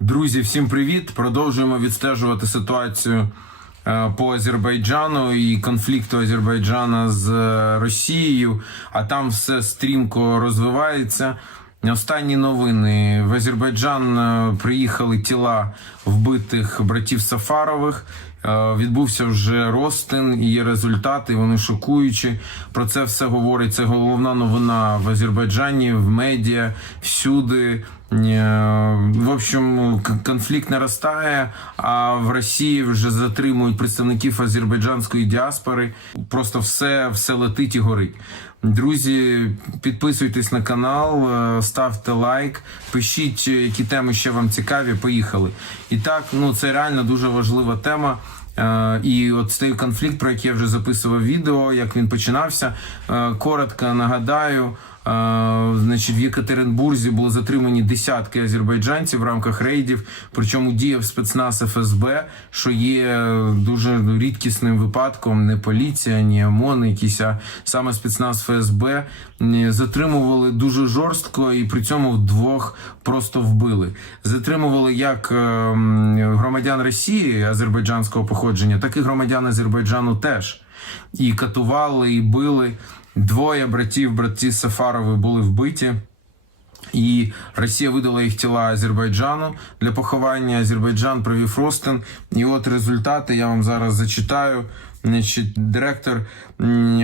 Друзі, всім привіт! Продовжуємо відстежувати ситуацію е, по Азербайджану і конфлікту Азербайджана з е, Росією. А там все стрімко розвивається. Останні новини в Азербайджан е, приїхали тіла вбитих братів Сафарових. Е, Відбувся вже розтин і є результати. Вони шокуючі. Про це все говорить. Це головна новина в Азербайджані, в медіа, всюди. Е, В общем, конфлікт наростає, а в Росії вже затримують представників азербайджанської діаспори. Просто все, все летить і горить. Друзі, підписуйтесь на канал, е, ставте лайк, пишіть, які теми ще вам цікаві. Поїхали. І так, ну це реально дуже важлива тема. Е, І от цей конфлікт, про який я вже записував відео, як він починався. Е, Коротко нагадаю. Значить, в Єкатеринбурзі були затримані десятки азербайджанців в рамках рейдів. Причому діяв спецназ ФСБ, що є дуже рідкісним випадком. Не поліція, ні ОМОН, якісь, а саме спецназ ФСБ затримували дуже жорстко і при цьому двох просто вбили. Затримували як е, громадян Росії азербайджанського походження, так і громадян Азербайджану теж. І катували, і били. Двоє братів, братці Сафарови були вбиті. І Росія видала їх тіла Азербайджану для поховання. Азербайджан провів розтин. І от результати я вам зараз зачитаю. Директор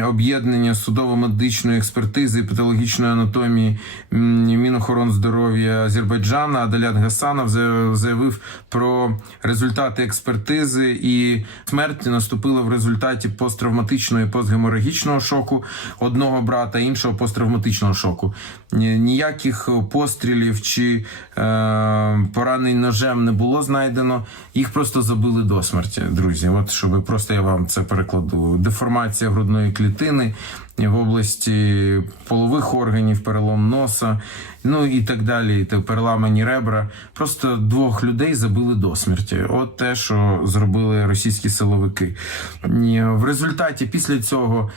об'єднання судово-медичної експертизи і патологічної анатомії Мінохорон здоров'я Азербайджана Адалят Гасанов заявив про результати експертизи, і смерть наступила в результаті посттравматичного і постгеморагічного шоку одного брата, іншого посттравматичного шоку. Ніяких пострілів чи е, поранень ножем не було знайдено. Їх просто забили до смерті, друзі. От щоб просто я вам це перекладу. Деформація грудної клітини в області полових органів, перелом носа, ну і так далі. Та переламані ребра. Просто двох людей забили до смерті. От те, що зробили російські силовики. В результаті після цього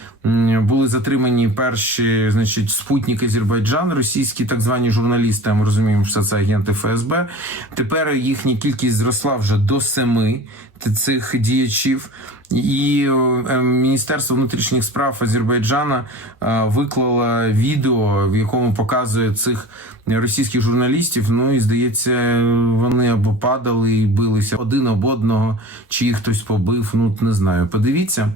були затримані перші, значить, спутник Азербайджан, російські так звані журналісти. Ми розуміємо, що це агенти ФСБ. Тепер їхня кількість зросла вже до семи цих діячів. І е, Міністерство внутрішніх справ Азербайджана е, виклала відео, в якому показує цих російських журналістів. Ну і здається, вони або падали і билися один об одного, чи їх хтось побив. Ну не знаю. Подивіться.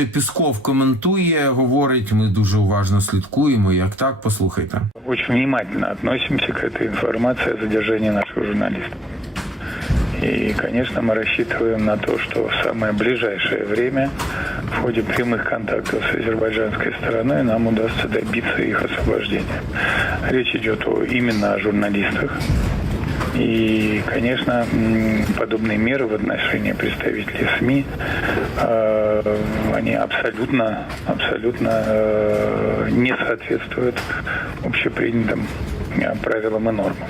Е, Тут же Пісков коментує, говорить, ми дуже уважно слідкуємо. Як так, послухайте. Очень внимательно относимся к этой информации о задержании наших журналистов. И, конечно, мы рассчитываем на то, что в самое ближайшее время в ходе прямых контактов с азербайджанской стороной нам удастся добиться их освобождения. Речь идет о, именно о журналистах. и, конечно, подобные меры в отношении представителей СМИ, э, они абсолютно, абсолютно э, не соответствуют общепринятым э, правилам и нормам.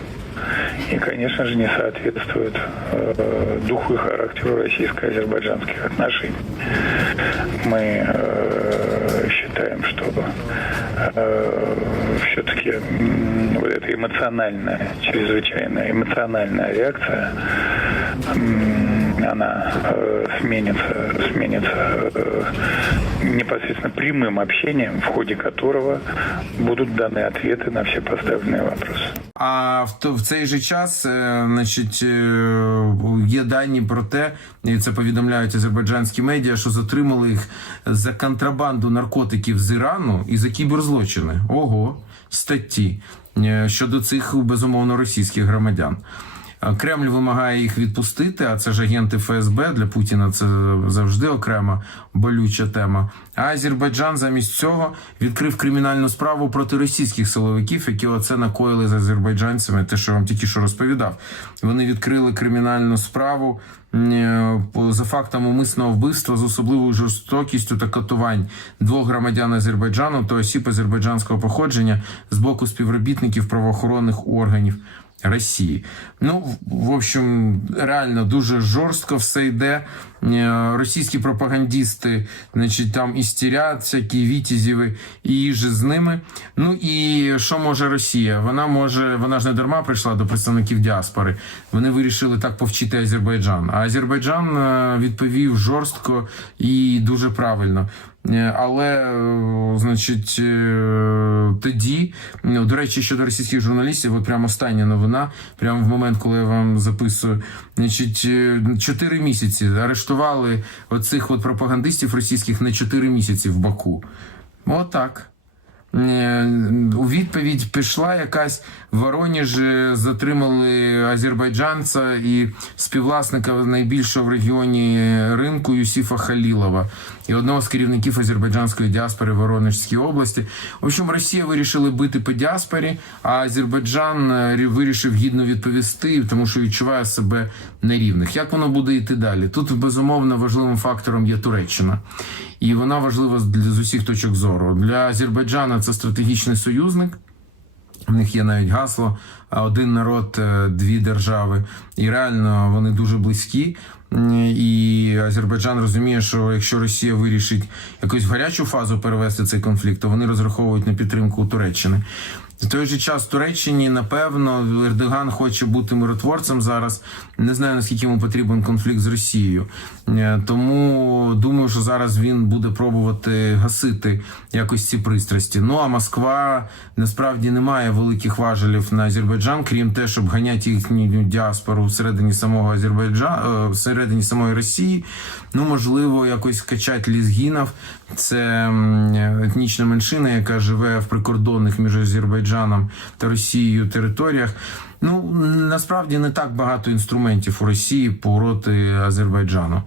И, конечно же, не соответствуют э, духу и характеру российско-азербайджанских отношений. Мы э, считаем, что все-таки вот эта эмоциональная, чрезвычайная эмоциональная реакция, она э, сменится, сменится э, непосредственно прямым общением, в ходе которого будут даны ответы на все поставленные вопросы. А в, в цей же час, е, значить, е, є дані про те, і це повідомляють азербайджанські медіа, що затримали їх за контрабанду наркотиків з Ірану і за кіберзлочини. Ого, статті е, щодо цих безумовно російських громадян. Кремль вимагає їх відпустити, а це ж агенти ФСБ для Путіна. Це завжди окрема болюча тема. А Азербайджан замість цього відкрив кримінальну справу проти російських силовиків, які оце накоїли з азербайджанцями. Те, що вам тільки що розповідав. Вони відкрили кримінальну справу е, за фактом умисного вбивства з особливою жорстокістю та катувань двох громадян Азербайджану та осіб азербайджанського походження з боку співробітників правоохоронних органів. Росії. Ну, в- общем, реально дуже жорстко все йде. Е, Російські пропагандісти, значить, там істерять, всякі вітізіви і же з ними. Ну і що може Росія? Вона може, вона ж не дарма прийшла до представників діаспори. Вони вирішили так повчити Азербайджан. А Азербайджан е, відповів жорстко і дуже правильно. Е, Але, значить, тоді, ну, до речі, щодо російських журналістів, от прямо остання новина, прямо в момент, коли я вам записую, значить, е, чотири місяці арештували оцих от пропагандистів російських на чотири місяці в Баку. Отак. Е, У відповідь пішла якась в Воронежі затримали азербайджанця і співвласника найбільшого в регіоні ринку Юсіфа Халілова і одного з керівників азербайджанської діаспори в Воронежській області. В общем, Росія вирішили бити по діаспорі, а Азербайджан е, вирішив гідно відповісти, тому що відчуває себе нерівних. Як воно буде йти далі? Тут безумовно важливим фактором є Туреччина. І вона важлива для- з усіх точок зору. Для Азербайджана це стратегічний союзник. В них є навіть гасло один народ, е, дві держави. І реально вони дуже близькі. І Азербайджан розуміє, що якщо Росія вирішить якусь гарячу фазу перевести цей конфлікт, то вони розраховують на підтримку Туреччини. В той же час Туреччині, напевно, Ердоган хоче бути миротворцем зараз. Не знаю наскільки йому потрібен конфлікт з Росією. Е, Тому думаю, що зараз він буде пробувати гасити якось ці пристрасті. Ну а Москва насправді не має великих важелів на Азербайджан, крім те, щоб ганяти їхню діаспору всередині самого Азербайджану, всередині самої Росії. Ну можливо, якось качати лізгінів. Це етнічна меншина, яка живе в прикордонних між Азербайджаном та Росією територіях. Ну насправді не так багато інструментів у Росії проти Азербайджану.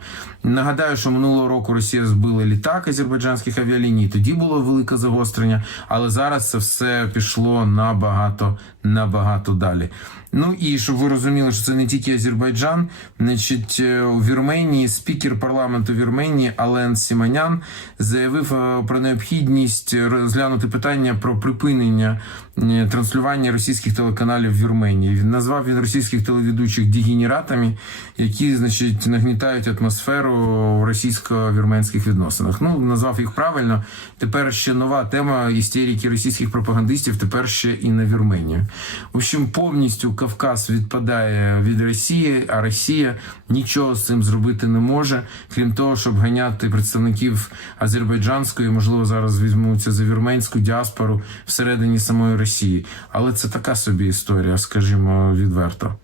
Нагадаю, що минулого року Росія збила літак азербайджанських авіаліній. Тоді було велике загострення, але зараз це все пішло набагато набагато далі. Ну і щоб ви розуміли, що це не тільки Азербайджан, значить е, у Вірменії спікер парламенту Вірменії Ален Сіманян заявив е, про необхідність розглянути питання про припинення е, транслювання російських телеканалів в Вірменії. Він назвав він російських телеведучих дегенератами, які, значить, нагнітають атмосферу в російсько-вірменських відносинах. Ну назвав їх правильно. Тепер ще нова тема істерики російських пропагандистів. Тепер ще і на Вірменію. В общем, повністю Кавказ відпадає від Росії, а Росія нічого з цим зробити не може, крім того, щоб ганяти представників азербайджанської, можливо, зараз візьмуться за вірменську діаспору всередині самої Росії. Але це така собі історія, скажімо відверто.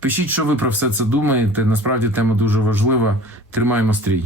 Пишіть, що ви про все це думаєте. Насправді тема дуже важлива. Тримаємо стрій.